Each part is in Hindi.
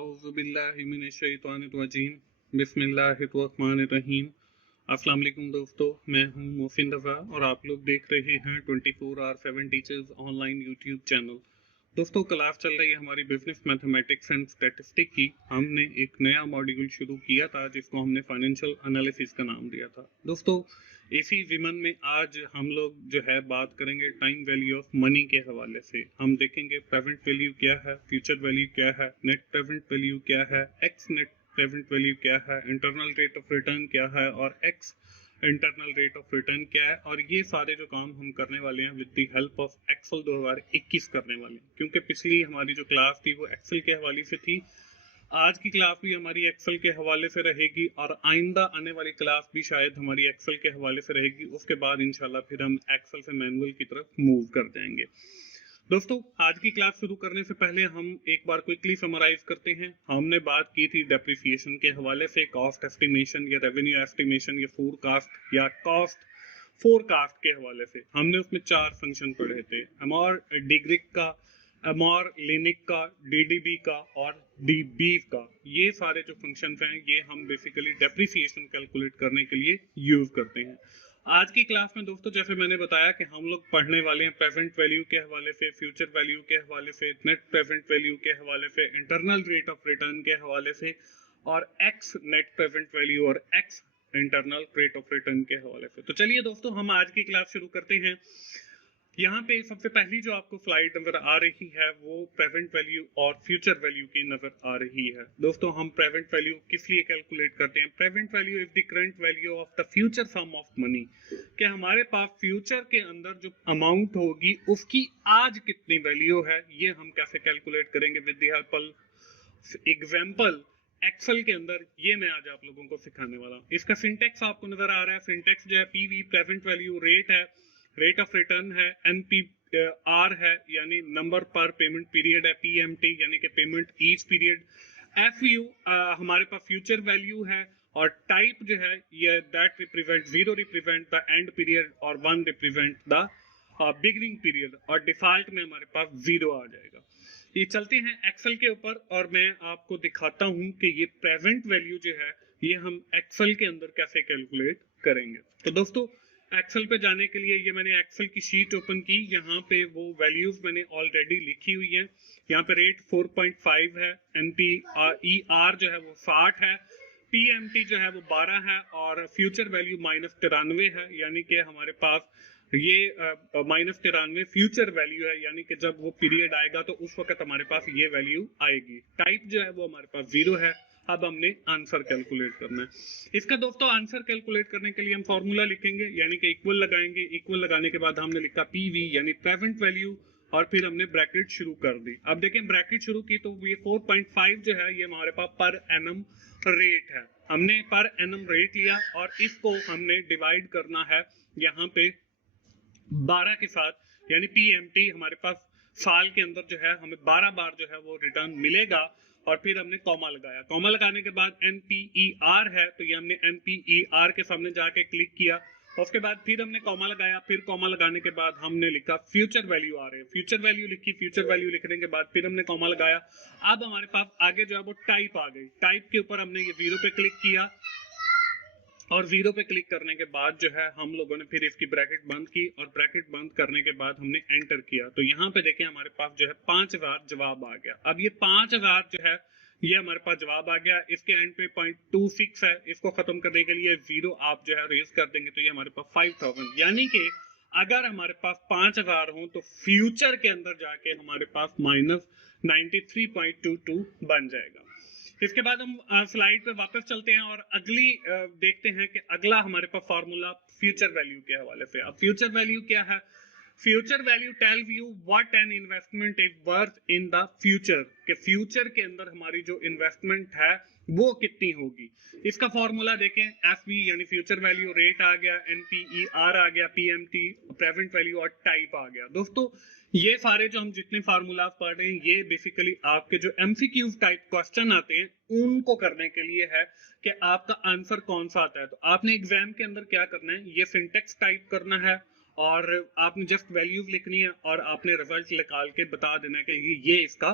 आऊज़ुबिल्लाहिमिनश्शैतानिर्रजीम बिस्मिल्लाहिर्रहमानिर्रहीम। अस्सलाम वालेकुम दोस्तों, मैं हूं मोहसिन रज़ा और आप लोग देख रहे हैं 24/7 टीचर्स ऑनलाइन यूट्यूब चैनल। दोस्तों, क्लास चल रही है हमारी बिजनेस मैथमेटिक्स एंड स्टैटिस्टिक की। हमने एक नया मॉड्यूल शुरू किया था जिसको हमने फाइनेंशियल एनालिसिस का नाम दिया था। दोस्तों, इसी विमन में आज हम लोग जो है बात करेंगे टाइम वैल्यू ऑफ मनी के हवाले से। हम देखेंगे प्रेजेंट वैल्यू क्या है, फ्यूचर वैल्यू क्या है, नेट प्रेजेंट वैल्यू क्या है, एक्स नेट प्रेजेंट वैल्यू क्या है, इंटरनल रेट ऑफ रिटर्न क्या है और x internal rate of return क्या है। और ये सारे जो काम हम करने वाले हैं with the help of Excel 2021 करने वाले हैं, क्योंकि पिछली हमारी जो क्लास थी वो एक्सेल के हवाले से थी। आज की क्लास भी हमारी एक्सेल के हवाले से रहेगी और आइंदा आने वाली क्लास भी शायद हमारी एक्सेल के हवाले से रहेगी। उसके बाद इंशाल्लाह फिर हम एक्सेल से मैनुअल की तरफ मूव कर जाएंगे। दोस्तों, आज की क्लास शुरू करने से पहले हम एक बार क्विकली समराइज करते हैं। हमने बात की थी डेप्रिसिएशन के हवाले से, कॉस्ट एस्टिमेशन या रेवेन्यू एस्टिमेशन या फोरकास्ट या कॉस्ट फोरकास्ट के हवाले से। हमने उसमें 4 फंक्शन पढ़े थे, अमोर डिग्रिक का, अमोर लिनिक का, डीडीबी का और डीबीव का। ये सारे जो फंक्शन हैं ये हम बेसिकली डेप्रिसिएशन कैलकुलेट करने के लिए यूज करते हैं। आज की क्लास में दोस्तों, जैसे मैंने बताया कि हम लोग पढ़ने वाले हैं प्रेजेंट वैल्यू के हवाले से, फ्यूचर वैल्यू के हवाले से, नेट प्रेजेंट वैल्यू के हवाले से, इंटरनल रेट ऑफ रिटर्न के हवाले से और एक्स नेट प्रेजेंट वैल्यू और x internal rate of return के हवाले से। तो चलिए दोस्तों, हम आज की क्लास शुरू करते हैं। यहाँ पे सबसे पहली जो आपको स्लाइड नजर आ रही है वो प्रेजेंट वैल्यू और फ्यूचर वैल्यू की नजर आ रही है। दोस्तों, हम प्रेजेंट वैल्यू किस लिए कैलकुलेट करते हैं? Present value is the current value of the future sum of money. कि हमारे पास फ्यूचर के अंदर जो अमाउंट होगी उसकी आज कितनी वैल्यू है, ये हम कैसे कैलकुलेट करेंगे with the help of example Excel के अंदर। ये मैं आज आप लोगों को सिखाने वाला हूँ। इसका सिंटेक्स आपको नजर आ रहा है। सिंटेक्स जो है पीवी प्रेजेंट वैल्यू, रेट है, रेट ऑफ रिटर्न है, एनपीआर है यानी नंबर पर पेमेंट पीरियड है, पीएमटी यानी कि पेमेंट ईच पीरियड, एफयू हमारे पास फ्यूचर वैल्यू है और टाइप जो है ये that represent, 0 represent the end period और 1 रिप्रेजेंट द बिगिनिंग पीरियड और डिफॉल्ट में हमारे पास 0 आ जाएगा। ये चलते हैं एक्सेल के ऊपर और मैं आपको दिखाता हूं कि ये प्रेजेंट वैल्यू जो है ये हम एक्सेल के अंदर कैसे कैलकुलेट करेंगे। तो दोस्तों, एक्सेल पे जाने के लिए ये मैंने एक्सेल की शीट ओपन की। यहाँ पे वो वैल्यूज मैंने ऑलरेडी लिखी हुई है। यहाँ पे रेट 4.5 है, एनपीआर जो है वो 60 है, पीएमटी जो है वो 12 है और फ्यूचर वैल्यू -93 है, यानी कि हमारे पास ये -93 फ्यूचर वैल्यू है, यानी कि जब वो पीरियड आएगा तो उस वक्त हमारे पास ये वैल्यू आएगी। टाइप जो है वो हमारे पास 0 है। अब हमने आंसर कैलकुलेट करना है। इसका दोस्तों आंसर कैलकुलेट करने के लिए हम फॉर्मूला लिखेंगे, यानी कि इक्वल लगाएंगे। इक्वल लगाने के बाद हमने लिखा पीवी यानी प्रेजेंट वैल्यू और फिर हमने ब्रैकेट शुरू कर दी। अब देखें, ब्रैकेट शुरू की तो ये 4.5 जो है ये हमारे पास पर एनम रेट है। हमने पर एनम रेट लिया और इसको हमने डिवाइड करना है यहाँ पे 12 के साथ, यानी पीएमटी हमारे पास साल के अंदर जो है हमें 12 बार जो है वो रिटर्न मिलेगा। और फिर हमने कॉमा लगाया। कॉमा लगाने के बाद एनपीईआर है तो ये हमने एनपीईआर के सामने जाके क्लिक किया। उसके बाद फिर हमने कॉमा लगाया। फिर कॉमा लगाने के बाद हमने लिखा फ्यूचर वैल्यू आ रहे हैं, फ्यूचर वैल्यू लिखी। फ्यूचर वैल्यू लिखने के बाद फिर हमने कॉमा लगाया। अब हमारे पास आगे जो है वो टाइप आ गई। टाइप के ऊपर हमने ये 0 पे क्लिक किया और 0 पे क्लिक करने के बाद जो है हम लोगों ने फिर इसकी ब्रैकेट बंद की और ब्रैकेट बंद करने के बाद हमने एंटर किया। तो यहाँ पे देखें हमारे पास जो है 5000 जवाब आ गया। अब ये 5000 जो है ये हमारे पास जवाब आ गया। इसके एंड पे 0.26 है, इसको खत्म करने के लिए 0 आप जो है रेज कर देंगे तो ये हमारे पास 5000, यानी कि अगर हमारे पास 5000 हो तो फ्यूचर के अंदर जाके हमारे पास -93.22 बन जाएगा। इसके बाद हम स्लाइड पे वापस चलते हैं और अगली देखते हैं कि अगला हमारे पास फॉर्मूला फ्यूचर वैल्यू के हवाले से। अब फ्यूचर वैल्यू क्या है? Future value tells you what an investment is worth in the future, के फ्यूचर के अंदर हमारी जो इन्वेस्टमेंट है वो कितनी होगी। इसका फॉर्मूला देखें, एफवी यानी फ्यूचर वैल्यू, रेट आ गया, एनपीईआर आ गया, पीएमटी प्रेजेंट वैल्यू और टाइप आ गया। दोस्तों, ये सारे जो हम जितने फार्मूला पढ़ रहे हैं ये बेसिकली आपके जो एमसीक्यू टाइप क्वेश्चन आते हैं उनको करने के लिए है कि आपका आंसर कौन सा आता है। तो आपने एग्जाम के अंदर क्या करना है, ये सिंटेक्स टाइप करना है और आपने जस्ट वैल्यूज लिखनी है और आपने रिजल्ट निकाल के बता देना है कि ये इसका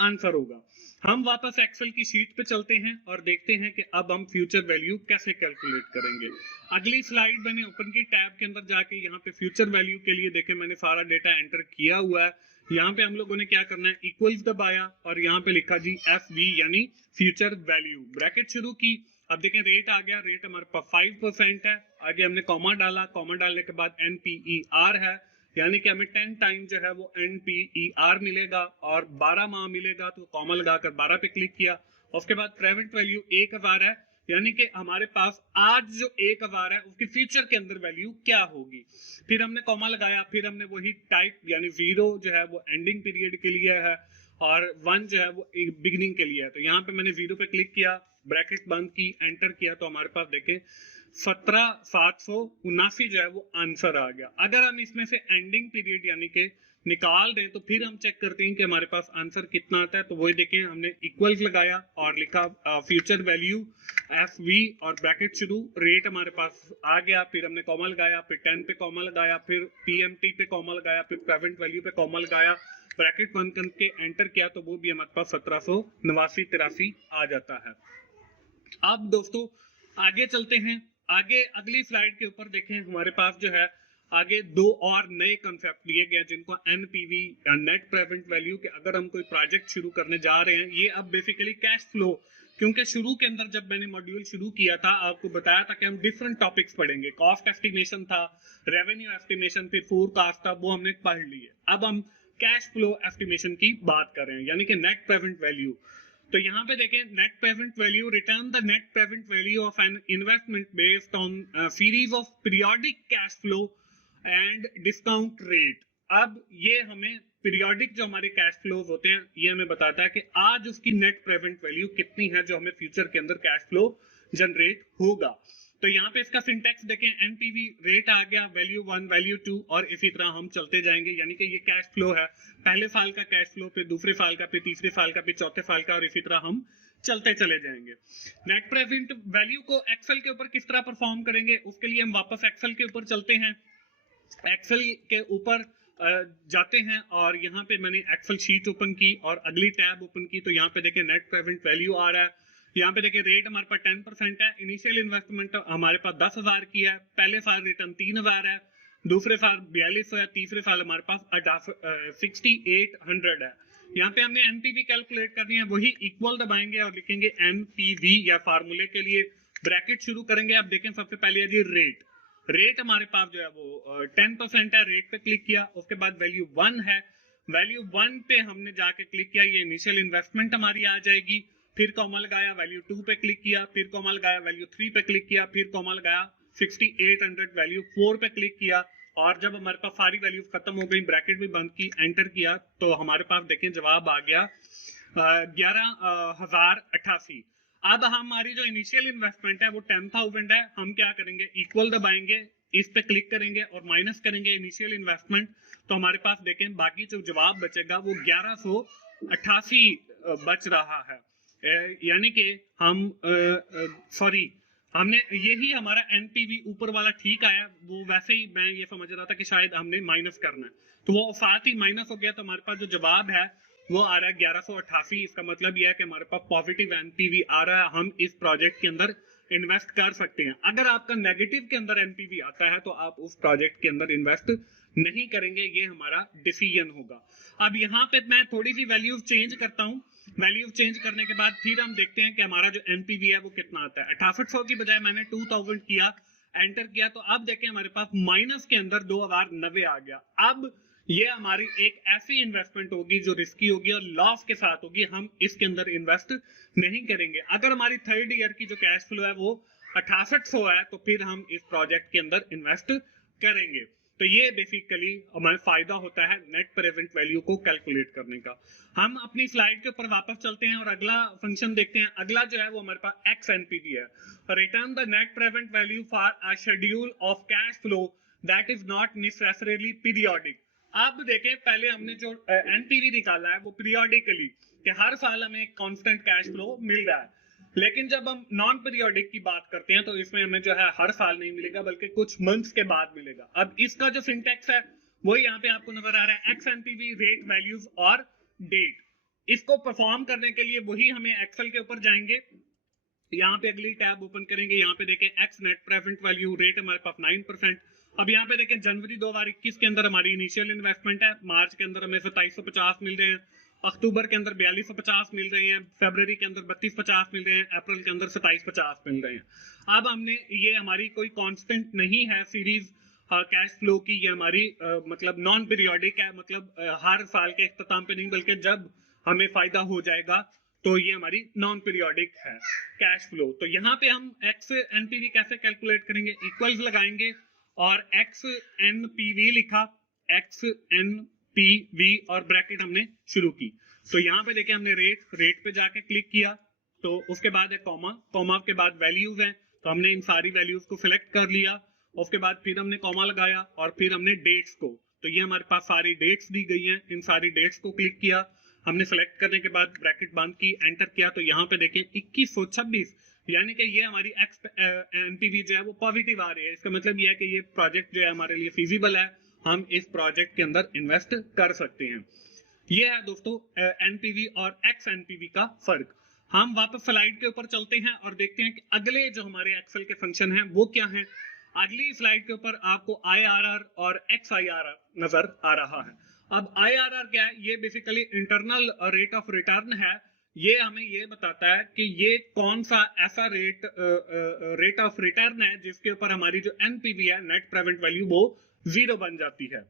आंसर होगा। हम वापस एक्सेल की शीट पे चलते हैं और देखते हैं कि अब हम फ्यूचर वैल्यू कैसे कैलकुलेट करेंगे। अगली स्लाइड मैंने ओपन की, टैब के अंदर जाके यहाँ पे फ्यूचर वैल्यू के लिए देखें मैंने सारा डेटा एंटर किया हुआ है। यहाँ पे हम लोगों ने क्या करना है, इक्वल्स दबाया और यहाँ पे लिखा जी FV यानी फ्यूचर वैल्यू, ब्रैकेट शुरू की। अब देखें रेट आ गया, रेट हमारे पास 5% है। आगे हमने कॉमा डाला, कॉमा डालने के बाद NPER है, यानी कि हमें 10 टाइम जो है वो NPER मिलेगा और 12 माह मिलेगा, तो कॉमा लगाकर 12 पे क्लिक किया। उसके बाद प्रेजेंट वैल्यू 1000 है, यानी कि हमारे पास आज जो 1000 है उसकी फ्यूचर के अंदर वैल्यू क्या होगी। फिर हमने कॉमा लगाया, फिर हमने वही टाइप यानी 0 जो है वो एंडिंग पीरियड के लिए है और 1 जो है वो बिगिनिंग के लिए है। तो यहाँ पे मैंने 0 पे क्लिक किया, ब्रैकेट बंद की, एंटर किया, तो हमारे पास देखें 17,779 जो है वो आंसर आ गया। अगर हम इसमें से एंडिंग पीरियड यानी कि निकाल दें तो फिर हम चेक करते हैं कि हमारे पास आंसर कितना आता है। तो वही देखें, हमने इक्वल्स लगाया और लिखा फ्यूचर वैल्यू FV और ब्रैकेट शुरू, रेट हमारे पास आ गया, फिर हमने कॉमा लगाया, फिर 10 पे कॉमा लगाया, फिर PMT पे कॉमा लगाया, फिर प्रेजेंट वैल्यू पे कॉमा लगाया, ब्रैकेट बंद करके एंटर किया, तो वो भी हमारे पास 1789-83 आ जाता है। अब दोस्तों आगे चलते हैं, आगे अगली स्लाइड के ऊपर देखें, हमारे पास जो है आगे दो और नए कॉन्सेप्ट लिए गए जिनको NPV या नेट प्रेजेंट वैल्यू के, अगर हम कोई प्रोजेक्ट शुरू करने जा रहे हैं, ये अब बेसिकली कैश फ्लो, क्योंकि शुरू के अंदर जब मैंने मॉड्यूल शुरू किया था आपको बताया था कि हम डिफरेंट टॉपिक्स पढ़ेंगे, कॉस्ट एस्टिमेशन था, रेवेन्यू एस्टिमेशन, फिर फोरकास्ट था, वो हमने पढ़ लिए। अब हम कैश फ्लो एस्टिमेशन की बात कर रहे हैं, यानी कि नेट प्रेजेंट वैल्यू। तो यहाँ पे देखें, net present value return the net present value of an investment based on series of periodic cash flow and discount rate. अब ये हमें पीरियोडिक जो हमारे कैश फ्लोज होते हैं ये हमें बताता है कि आज उसकी नेट प्रेजेंट वैल्यू कितनी है जो हमें फ्यूचर के अंदर कैश फ्लो जनरेट होगा। तो यहाँ पे इसका सिंटेक्स देखें, NPV रेट आ गया, वैल्यू 1 वैल्यू 2 और इसी तरह हम चलते जाएंगे, यानी कि ये कैश फ्लो है, पहले साल का कैश फ्लो, फिर दूसरे साल का, फिर तीसरे साल का, फिर चौथे साल का, और इसी तरह हम चलते चले जाएंगे। नेट प्रेजेंट वैल्यू को एक्सेल के ऊपर किस तरह परफॉर्म करेंगे, उसके लिए हम वापस एक्सेल के ऊपर चलते हैं। एक्सेल के ऊपर जाते हैं और यहाँ पे मैंने एक्सेल शीट ओपन की और अगली टैब ओपन की, तो यहाँ पे देखें नेट प्रेजेंट वैल्यू आ रहा है। यहाँ पे देखें रेट हमारे पास 10% है, इनिशियल इन्वेस्टमेंट हमारे पास 10,000 की है, पहले साल रिटर्न 3,000 है, दूसरे साल 4200 है, तीसरे साल हमारे पास 6800 है। यहाँ पे हमने NPV कैलकुलेट करनी है, वही इक्वल दबाएंगे और लिखेंगे NPV या फार्मूले के लिए ब्रैकेट शुरू करेंगे। अब देखें सबसे पहले है जी रेट, रेट हमारे पास जो है वो 10% है, रेट पे क्लिक किया, उसके बाद वैल्यू 1 है, वैल्यू 1 पे हमने जाके क्लिक किया, ये इनिशियल इन्वेस्टमेंट हमारी आ जाएगी, फिर कॉमा लगाया, वैल्यू 2 पे क्लिक किया, फिर कॉमा लगाया, वैल्यू 3 पे क्लिक किया, फिर कॉमा लगाया 6800 वैल्यू 4 पे क्लिक किया, और जब हमारे पास सारी वैल्यू खत्म हो गई, ब्रैकेट भी बंद की, एंटर किया, तो हमारे पास देखें जवाब आ गया 11,088। अब हमारी जो इनिशियल इन्वेस्टमेंट है वो 10,000 है, हम क्या करेंगे, इक्वल दबाएंगे, इस पे क्लिक करेंगे और माइनस करेंगे इनिशियल इन्वेस्टमेंट, तो हमारे पास देखें बाकी जो जवाब बचेगा वो 1188 बच रहा है। यानी कि हम सॉरी हमने यही हमारा NPV ऊपर वाला ठीक आया, वो वैसे ही मैं ये समझ रहा था कि शायद हमने माइनस करना है, तो वो साथ ही माइनस हो गया, तो हमारे पास जो जवाब है वो आ रहा है 1188। इसका मतलब यह है कि हमारे पास पॉजिटिव NPV आ रहा है, हम इस प्रोजेक्ट के अंदर इन्वेस्ट कर सकते हैं। अगर आपका नेगेटिव के अंदर NPV आता है तो आप उस प्रोजेक्ट के अंदर इन्वेस्ट नहीं करेंगे, ये हमारा डिसीजन होगा। अब यहाँ पे मैं थोड़ी सी वैल्यू चेंज करता हूँ, वैल्यू चेंज करने के बाद फिर हम देखते हैं कि हमारा जो NPV है वो कितना आता है। 6800 की बजाय मैंने 2000 किया, एंटर किया, तो अब देखें हमारे पास माइनस के अंदर 2090 आ गया। अब ये हमारी एक ऐसी इन्वेस्टमेंट होगी जो रिस्की होगी और लॉस के साथ होगी, हम इसके अंदर इन्वेस्ट नहीं करेंगे। अगर हमारी थर्ड ईयर की जो कैश फ्लो है वो 6800 है तो फिर हम इस प्रोजेक्ट के अंदर इन्वेस्ट करेंगे। तो ये बेसिकली हमारा फायदा होता है नेट प्रेजेंट वैल्यू को कैलकुलेट करने का। हम अपनी स्लाइड के ऊपर वापस चलते हैं और अगला फंक्शन देखते हैं। अगला जो है वो हमारे पास XNPV है, return the net present value for a schedule of cash flow that is not necessarily periodic. अब देखें, पहले हमने जो NPV निकाला है वो पीरियोडिकली कि हर साल हमें एक कांस्टेंट कैश फ्लो मिल रहा है, लेकिन जब हम नॉन पीरियोडिक की बात करते हैं तो इसमें हमें जो है हर साल नहीं मिलेगा बल्कि कुछ मंथ्स के बाद मिलेगा। अब इसका जो सिंटेक्स है वो यहाँ पे आपको नजर आ रहा है, XNPV रेट वैल्यूज और डेट। इसको परफॉर्म करने के लिए वही हमें एक्सेल के ऊपर जाएंगे, यहाँ पे अगली टैब ओपन करेंगे, यहाँ पे देखें x net present value rate हमारे पास 9%। अब यहाँ पे देखें जनवरी 2021 के अंदर हमारी इनिशियल इन्वेस्टमेंट है, मार्च के अंदर हमें 2750 मिल रहे हैं, अक्टूबर के अंदर 4250 मिल रहे हैं, फरवरी के अंदर 3250 मिल रहे हैं, अप्रैल के अंदर 2750 मिल रहे हैं। अब हमने ये हमारी कोई कांस्टेंट नहीं है सीरीज कैश फ्लो की, ये हमारी मतलब नॉन पीरियोडिक है, मतलब हर साल के इख्तिताम पे नहीं बल्कि जब हमें फायदा हो जाएगा तो ये हमारी नॉन पीरियोडिक है कैश फ्लो। तो यहाँ पे हम एक्स एनपीवी कैसे कैलकुलेट करेंगे, इक्वल्स लगाएंगे और एक्स एनपीवी लिखा, एक्स एनपीवी और ब्रैकेट हमने शुरू की। तो यहाँ पे देखें हमने रेट पे जाके क्लिक किया, तो उसके बाद है कॉमा के बाद वैल्यूज है, तो हमने इन सारी वैल्यूज को सिलेक्ट कर लिया, उसके बाद फिर हमने कॉमा लगाया और फिर हमने डेट्स को, तो ये हमारे पास सारी डेट्स दी गई हैं, इन सारी डेट्स को क्लिक किया, हमने सेलेक्ट करने के बाद ब्रैकेट बंद की, एंटर किया, तो यहाँ पे देखें 2126, यानी कि ये हमारी एक्स एनपीवी जो है वो पॉजिटिव आ रही है। इसका मतलब ये है कि ये प्रोजेक्ट जो है हमारे लिए फिजिबल है, हम इस प्रोजेक्ट के अंदर इन्वेस्ट कर सकते हैं। ये है दोस्तों एनपीवी और एक्स एनपीवी का फर्क। हम वापस स्लाइड के ऊपर चलते हैं और देखते हैं कि अगले जो हमारे एक्सेल के फंक्शन हैं वो क्या हैं। अगली स्लाइड के ऊपर आपको IRR और XIRR नजर आ रहा है। अब IRR क्या है, ये basically internal rate of return है, ये हमें ये बताता है कि ये कौन सा ऐसा रेट ऑफ रिटर्न है जिसके ऊपर हमारी जो एनपीवी है नेट प्रेजेंट वैल्यू वो 0 बन जाती है।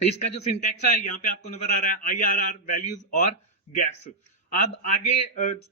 इसका जो सिंटैक्स है यहाँ पे आपको नजर आ रहा है, IRR वैल्यूज और गैस। अब आगे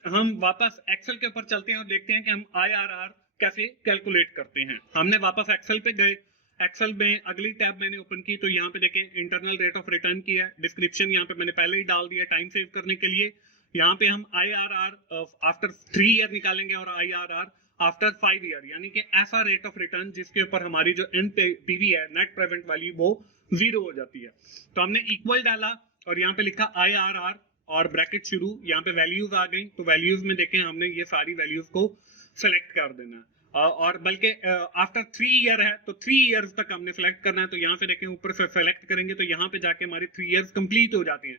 हम वापस एक्सेल के ऊपर चलते हैं और देखते हैं कि हम IRR कैसे कैलकुलेट करते हैं। हमने वापस एक्सेल पे गए, एक्सेल में अगली टैब मैंने ओपन की, तो यहाँ पे देखें इंटरनल रेट ऑफ रिटर्न की है, डिस्क्रिप्शन यहाँ पे मैंने पहले ही डाल दिया टाइम सेव करने के लिए। यहाँ पे हम IRR आफ्टर 3 ईयर निकालेंगे और IRR आफ्टर 5 ईयर, यानी कि ऐसा रेट ऑफ रिटर्न जिसके ऊपर हमारी जो एनपीवी है नेट प्रेजेंट वैल्यू वो 0 हो जाती है। तो हमने इक्वल डाला और यहाँ पे लिखा IRR और ब्रैकेट शुरू, यहाँ पे वैल्यूज आ गई, तो वैल्यूज में देखें हमने ये सारी वैल्यूज को सेलेक्ट कर देना है, और बल्कि आफ्टर 3 ईयर है तो 3 ईयर्स तक हमने सेलेक्ट करना है। तो यहाँ पे देखें ऊपर से सेलेक्ट करेंगे तो यहाँ पे जाके हमारी 3 ईयर्स कंप्लीट हो जाती हैं।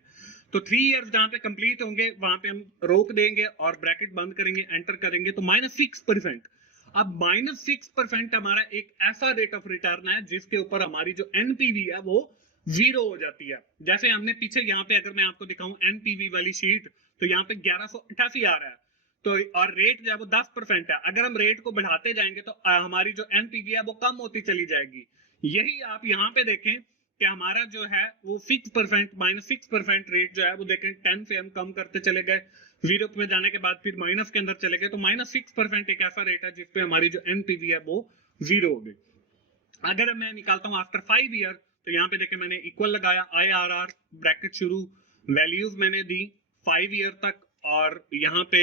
तो 3 ईयर्स जहाँ पे कंप्लीट होंगे वहां पे हम रोक देंगे और ब्रैकेट बंद करेंगे, एंटर करेंगे, तो -6%। अब -6% हमारा एक ऐसा रेट ऑफ रिटर्न है जिसके ऊपर हमारी जो एनपीवी है वो 0 हो जाती है। जैसे हमने पीछे यहाँ पे अगर मैं आपको दिखाऊं एनपीवी वाली शीट, तो यहाँ पे 1188 आ रहा है, तो और रेट जो है वो 10% है। अगर हम रेट को बढ़ाते जाएंगे तो हमारी जो एनपीवी है वो कम होती चली जाएगी। यही आप यहाँ पे देखें कि हमारा जो है वो 6% -6% रेट जो है वो देखें 10 से हम कम करते चले गए, 0 पे जाने के बाद फिर माइनस के अंदर चले गए, तो -6% एक ऐसा रेट है जिसपे हमारी जो एनपीवी है वो 0 हो गई। अगर मैं निकालता हूँ आफ्टर 5 ईयर, तो यहाँ पे देखें मैंने इक्वल लगाया, IRR ब्रैकेट शुरू, वैल्यूज मैंने दी 5 ईयर तक, और यहाँ पे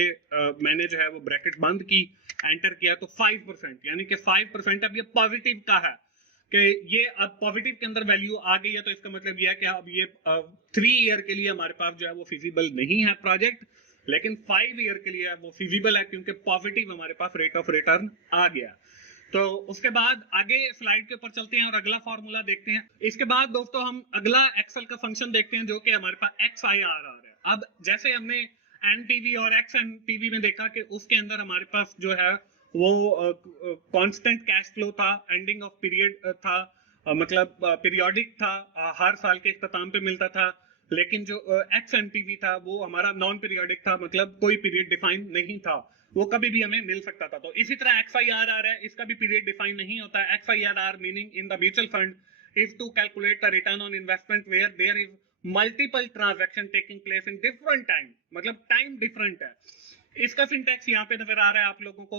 मैंने जो है वो ब्रैकेट बंद की, एंटर किया, तो 5%, यानी कि 5% अब ये पॉजिटिव का है कि ये अब पॉजिटिव के अंदर वैल्यू आ गई है। तो इसका मतलब ये है कि अब ये 3 ईयर के लिए हमारे पास जो है वो फिजिबल नहीं है प्रोजेक्ट, लेकिन 5 ईयर के लिए वो फिजिबल है क्योंकि पॉजिटिव हमारे पास रेट ऑफ रिटर्न आ गया। तो उसके बाद आगे स्लाइड के ऊपर चलते हैं और अगला फॉर्मूला देखते हैं। इसके बाद दोस्तों हम अगला एक्सेल का फंक्शन देखते हैं जो कि हमारे पास XIRR है। अब जैसे हमने एनपीवी और एक्स एनपीवी में देखा कि उसके अंदर हमारे पास जो है वो कांस्टेंट कैश फ्लो था, एंडिंग ऑफ पीरियड था, मतलब पीरियोडिक था, हर साल के इख्तिताम पे मिलता था। लेकिन जो एक्स एनपीवी था वो हमारा नॉन पीरियोडिक था, मतलब कोई पीरियड डिफाइन नहीं था, वो कभी भी हमें मिल सकता था। तो इसी तरह XIRR है, इसका भी पीरियड डिफाइन नहीं होता है। XIRR meaning in the mutual fund is to calculate the return on investment where there is multiple transaction taking place in different time, मतलब टाइम डिफरेंट है। इसका सिंटैक्स यहाँ पे नजर आ रहा है आप लोगों को,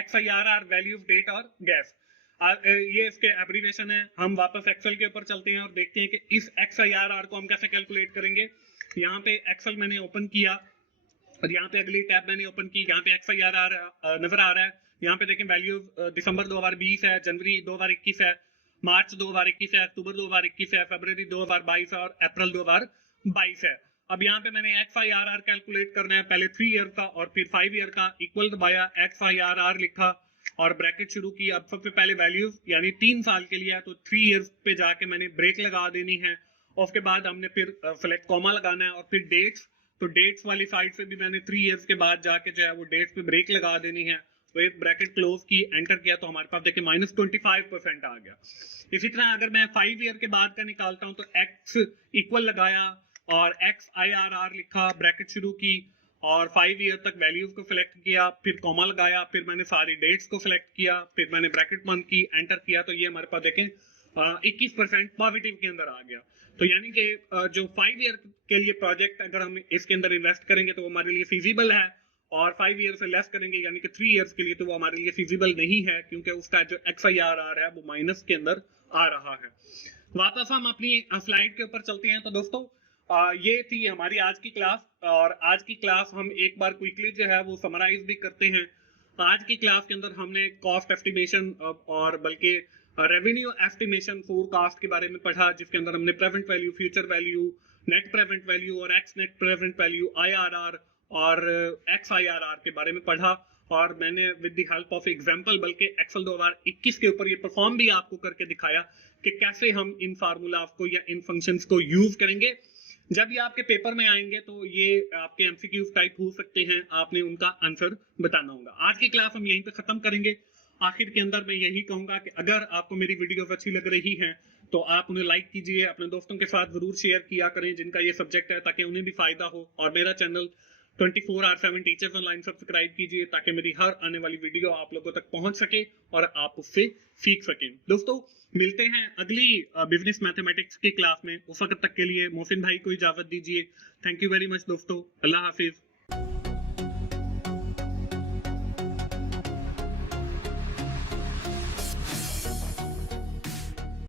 XIRR वैल्यू, डेट और गैस, ये इसके एब्रीवेशन है। हम वापस एक्सेल के ऊपर चलते हैं और देखते हैं कि इस XIRR को हम कैसे कैलकुलेट करेंगे। यहाँ पे एक्सेल मैंने ओपन किया और यहाँ पे अगली टैब मैंने ओपन की, यहाँ पे XIRR नजर आ रहा है। यहाँ पे देखें वैल्यू दिसंबर 2020 है, जनवरी 2021 है, मार्च 2021 है, अक्टूबर 2021 है, फरवरी 2022 है और अप्रैल 2022 है। अब यहाँ पे मैंने XIRR कैलकुलेट करना है, पहले 3 ईयर का और फिर 5 ईयर का, इक्वल दबाया, XIRR लिखा और ब्रैकेट शुरू की। अब सबसे पहले वैल्यूज यानी 3 साल के लिए है, तो 3 ईयर्स पे जाके मैंने ब्रेक लगा देनी है। उसके बाद हमने फिर सेलेक्ट कॉमा लगाना है और फिर डेट्स तो डेट्स वाली साइड से भी मैंने 3 इयर्स के बाद जाके जो है वो डेट्स पे ब्रेक लगा देनी है। तो एक ब्रैकेट क्लोज की, एंटर किया तो हमारे पास देखिए -25% आ गया। इसी तरह अगर मैं 5 ईयर के बाद का निकालता हूं तो x इक्वल लगाया और x IRR लिखा, ब्रैकेट शुरू की और 5 ईयर तक वैल्यूज को सिलेक्ट किया, फिर कॉमा लगाया, फिर मैंने सारी डेट्स को सिलेक्ट किया, फिर मैंने ब्रैकेट बंद की, एंटर किया तो ये हमारे पास देखें 21% पॉजिटिव के अंदर आ गया। तो यानी कि जो 5 ईयर के लिए प्रोजेक्ट अगर हम इसके अंदर इन्वेस्ट करेंगे तो वो हमारे लिए फिजिबल है, और 5 ईयर से लेस करेंगे यानी कि 3 इयर्स के लिए तो वो हमारे लिए फिजिबल नहीं है, क्योंकि उसका जो XIRR है वो माइनस के अंदर आ रहा है। वापस हम अपनी स्लाइड के ऊपर चलते हैं। तो दोस्तों ये थी हमारी आज की क्लास, और आज की क्लास हम एक बार क्विकली जो है वो समराइज भी करते हैं। आज की क्लास के अंदर हमने कॉस्ट एस्टिमेशन और बल्कि रेवेन्यू एस्टिमेशन फोरकास्ट के बारे में पढ़ा, जिसके अंदर हमने present value, future value, net present value और X net present value, IRR और XIRR के बारे में पढ़ा। और मैंने with the help of example बल्कि एक्सेल 2021 के ऊपर ये परफॉर्म भी आपको करके दिखाया कि कैसे हम इन फार्मूलाज को या इन फंक्शंस को यूज करेंगे। जब ये आपके पेपर में आएंगे तो ये आपके MCQ टाइप हो सकते हैं, आपने उनका आंसर बताना होगा। आज की क्लास हम यहीं पे खत्म करेंगे। आखिर के अंदर मैं यही कहूंगा कि अगर आपको मेरी वीडियोस अच्छी लग रही हैं तो आप उन्हें लाइक कीजिए, अपने दोस्तों के साथ जरूर शेयर किया करें जिनका ये सब्जेक्ट है, ताकि उन्हें भी फायदा हो। और मेरा चैनल 24/7 टीचर्स ऑनलाइन सब्सक्राइब कीजिए ताकि मेरी हर आने वाली वीडियो आप लोगों तक पहुंच सके और आप उससे सीख सकें। दोस्तों मिलते हैं अगली बिजनेस मैथमेटिक्स की क्लास में। उस वक्त तक के लिए मोहसिन भाई को इजाजत दीजिए। थैंक यू वेरी मच दोस्तों, अल्लाह हाफिज।